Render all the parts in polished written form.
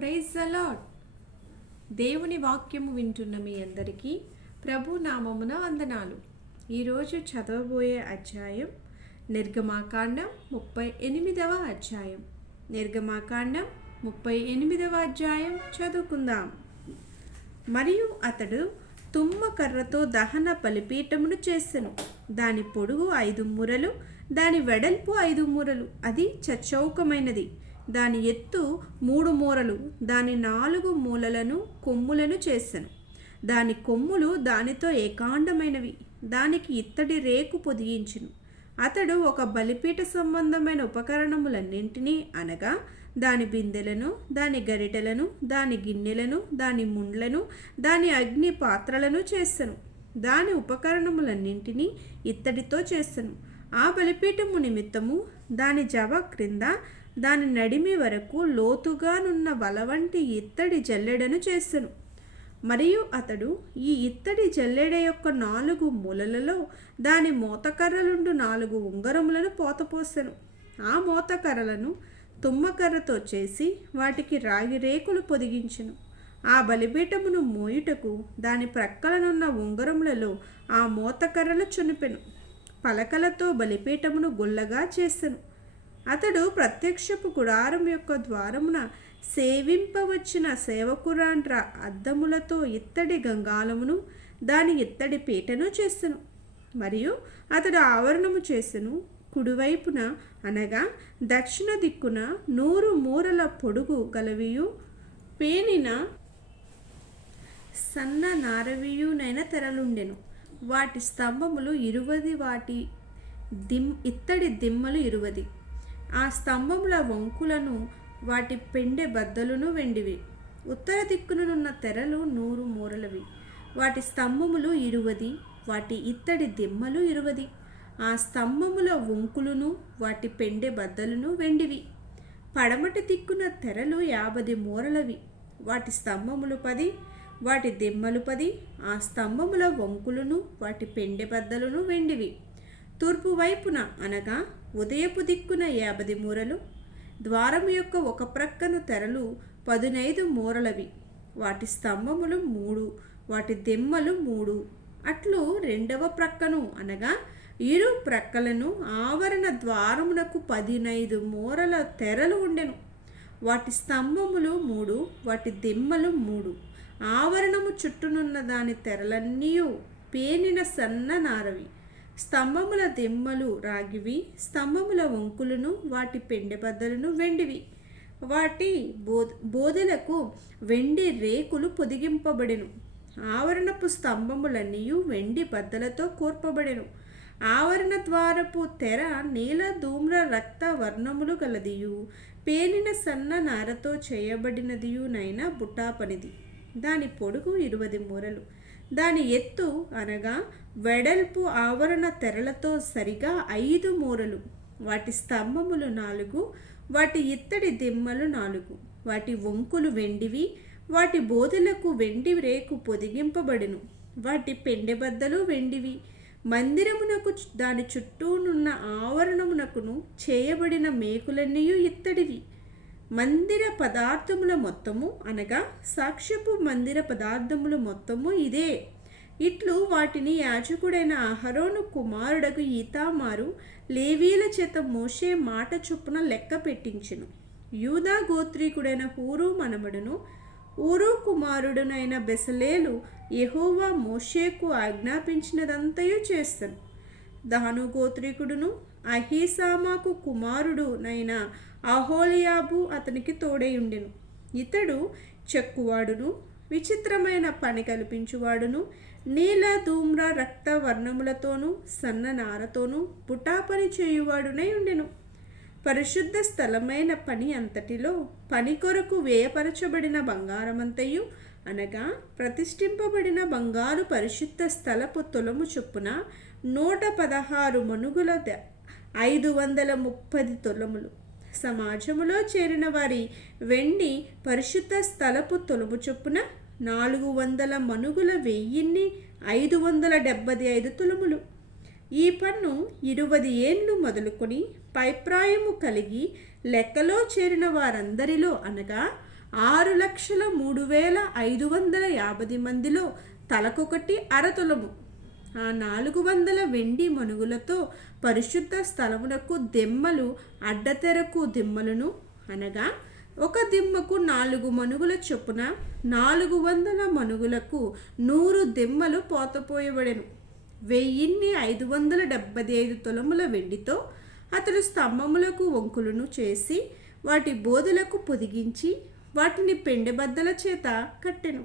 Praise the lord. దేవుని వాక్యము వింటున్న మీ అందరికీ ప్రభు నామమున వందనాలు. ఈరోజు చదవబోయే అధ్యాయం నిర్గమాకాండం 38వ అధ్యాయం. నిర్గమాకాండం 38వ అధ్యాయం చదువుకుందాం. మరియు అతడు తుమ్మ కర్రతో దహన బలిపీఠమును చేసెను. దాని పొడుగు 5 మూరలు, దాని వెడల్పు 5 మూరలు, అది చచ్చౌకమైనది. దాని ఎత్తు 3 మూరలు, దాని 4 మూలలను కొమ్ములను చేసెను. దాని కొమ్ములు దానితో ఏకాండమైనవి, దానికి ఇత్తడి రేకు పొదిగించును. అతడు ఒక బలిపీఠ సంబంధమైన ఉపకరణములన్నింటినీ అనగా దాని బిందెలను, దాని గరిటెలను, దాని గిన్నెలను, దాని ముండ్లను, దాని అగ్ని పాత్రలను చేసెను. దాని ఉపకరణములన్నింటినీ ఇత్తడితో చేసెను. ఆ బలిపీఠము నిమిత్తము దాని జవ క్రింద దాని నడిమి వరకు లోతుగానున్న వల వంటి ఇత్తడి జల్లెడను చేసెను. మరియు అతడు ఈ ఇత్తడి జల్లెడ యొక్క 4 మూలలలో దాని మోతకర్రలుండు 4 ఉంగరములను పోతపోసెను. ఆ మోతకర్రలను తుమ్మకర్రతో చేసి వాటికి రాగి రేకులు పొదిగించెను. ఆ బలిపీఠమును మోయుటకు దాని ప్రక్కలనున్న ఉంగరములలో ఆ మోతకర్రలు చునిపెను. పలకలతో బలిపీఠమును గుల్లగా చేసెను. అతడు ప్రత్యక్షపు గుడారం యొక్క ద్వారమున సేవింపవచ్చిన సేవకురాండ్ర అద్దములతో ఇత్తడి గంగాలమును, దాని ఇత్తడి పీటను చేసెను. మరియు అతడు ఆవరణము చేసెను. కుడివైపున అనగా దక్షిణ దిక్కున 100 మూరల పొడుగు గలవియు పేనిన సన్న నారవియునైన తెరలుండెను. వాటి స్తంభములు 20, వాటి ఇత్తడి దిమ్మలు 20. ఆ స్తంభముల వంకులను వాటి పెండె బద్దలును వెండివి. ఉత్తర దిక్కునున్న తెరలు 100 మూరలవి, వాటి స్తంభములు 20, వాటి ఇత్తడి దిమ్మలు 20. ఆ స్తంభముల వంకులను వాటి పెండె బద్దలును వెండివి. పడమటి దిక్కున తెరలు 50 మూరలవి, వాటి స్తంభములు 10, వాటి దిమ్మలు 10. ఆ స్తంభముల వంకులను వాటి పెండె బద్దలును వెండివి. తూర్పు వైపున అనగా ఉదయపు దిక్కున 50 మూరలు. ద్వారము యొక్క ఒక ప్రక్కను తెరలు 15 మూరలవి, వాటి స్తంభములు 3, వాటి దిమ్మలు 3. అట్లు రెండవ ప్రక్కను అనగా ఇరు ప్రక్కలను ఆవరణ ద్వారమునకు 15 మూరల తెరలు ఉండెను. వాటి స్తంభములు 3, వాటి దిమ్మలు 3. ఆవరణము చుట్టూనున్న దాని తెరలన్నీ పేనిన సన్న నారవి. స్తంభముల దిమ్మలు రాగివి, స్తంభముల వంకులను వాటి పెండె బద్దలను వెండివి. వాటి బోదెలకు వెండి రేకులు పొదిగింపబడెను. ఆవరణపు స్తంభములన్నీ వెండి బద్దలతో కూర్పబడెను. ఆవరణ ద్వారపు తెర నీల ధూమ్ర రక్త వర్ణములు గలదియు పేనిన సన్న నారతో చేయబడినదియునైన బుట్టాపనిది. దాని పొడుగు 20 మూరలు, దాని ఎత్తు అనగా వెడల్పు ఆవరణ తెరలతో సరిగా 5 మూరలు. వాటి స్తంభములు 4, వాటి ఇత్తడి దిమ్మలు 4. వాటి వంకులు వెండివి, వాటి బోదెలకు వెండి రేకు పొదిగింపబడెను. వాటి పెండెబద్దలు వెండివి. మందిరమునకు దాని చుట్టూనున్న ఆవరణమునకును చేయబడిన మేకులన్నీ ఇత్తడివి. మందిర పదార్థముల మొత్తము అనగా సాక్ష్యపు మందిర పదార్థముల మొత్తము ఇదే. ఇట్లు వాటిని యాజకుడైన అహరోను కుమారుడకు ఈతామారు లేవీల చేత మోషే మాట చొప్పున లెక్క పెట్టించెను. యూదా గోత్రీకుడైన హూరు మనమడును, ఊరు కుమారుడునైన బెసలేలు యెహోవా మోషేకు ఆజ్ఞాపించినదంతయు చేస్తాను. దాను గోత్రీకుడును అహీసామాకు కుమారుడునైన అహోలియాబు అతనికి తోడైయుండెను. ఇతడు చెక్కువాడును, విచిత్రమైన పని కల్పించువాడును, నీల ధూమ్ర రక్త వర్ణములతోనూ సన్న నారతోనూ బుటాపని చేయువాడునై ఉండెను. పరిశుద్ధ స్థలమైన పని అంతటిలో పని కొరకు వ్యయపరచబడిన బంగారమంతయు అనగా ప్రతిష్ఠింపబడిన బంగారు పరిశుద్ధ స్థలపు తులము చొప్పున 116 మణుగుల 530 తులములు. సమాజములో చేరిన వారి వెండి పరిశుద్ధ స్థలపు తులము చొప్పున 400 మణుగుల 1575 తులములు. ఈ పన్ను 20 ఏండ్లు మొదలుకొని పైప్రాయము కలిగి లెక్కలో చేరిన వారందరిలో అనగా 6,03,550 మందిలో తలకొకటి అరతులము. ఆ 400 వెండి మనుగులతో పరిశుద్ధ స్థలమునకు దిమ్మలు, అడ్డతెరకు దిమ్మలను, అనగా ఒక దిమ్మకు 4 మనుగుల చొప్పున 400 మనుగులకు 100 దిమ్మలు పోతపోయబడెను. 1575 తులముల వెండితో అతడు స్తంభములకు వంకులను చేసి వాటి బోధలకు పొదిగించి వాటిని పెండెబద్దల చేత కట్టెను.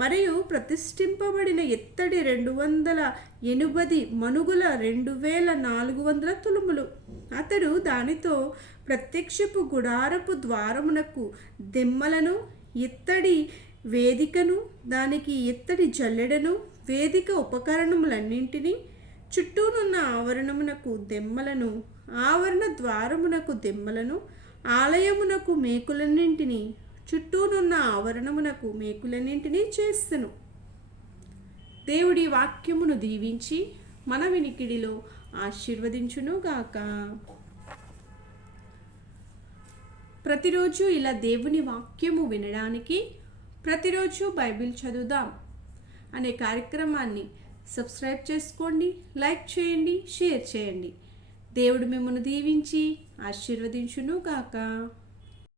మరియు ప్రతిష్ఠింపబడిన ఎత్తడి 280 మనుగుల 2400 తులములు. అతడు దానితో ప్రత్యక్షపు గుడారపు ద్వారమునకు దిమ్మలను, ఎత్తడి వేదికను, దానికి ఎత్తడి జల్లెడను, వేదిక ఉపకరణములన్నింటినీ, చుట్టూనున్న ఆవరణమునకు దిమ్మలను, ఆవరణ ద్వారమునకు దిమ్మలను, ఆలయమునకు మేకులన్నింటినీ, చుట్టూనున్న ఆవరణమునకు మేకులన్నింటినీ చేసెను. దేవుడి వాక్యమును దీవించి మన వినికిడిలో ఆశీర్వదించునుగాక. ప్రతిరోజు ఇలా దేవుని వాక్యము వినడానికి ప్రతిరోజు బైబిల్ చదువుదాం అనే కార్యక్రమాన్ని సబ్స్క్రైబ్ చేసుకోండి, లైక్ చేయండి, షేర్ చేయండి. దేవుడు మిమ్మల్ని దీవించి ఆశీర్వదించునుగాక.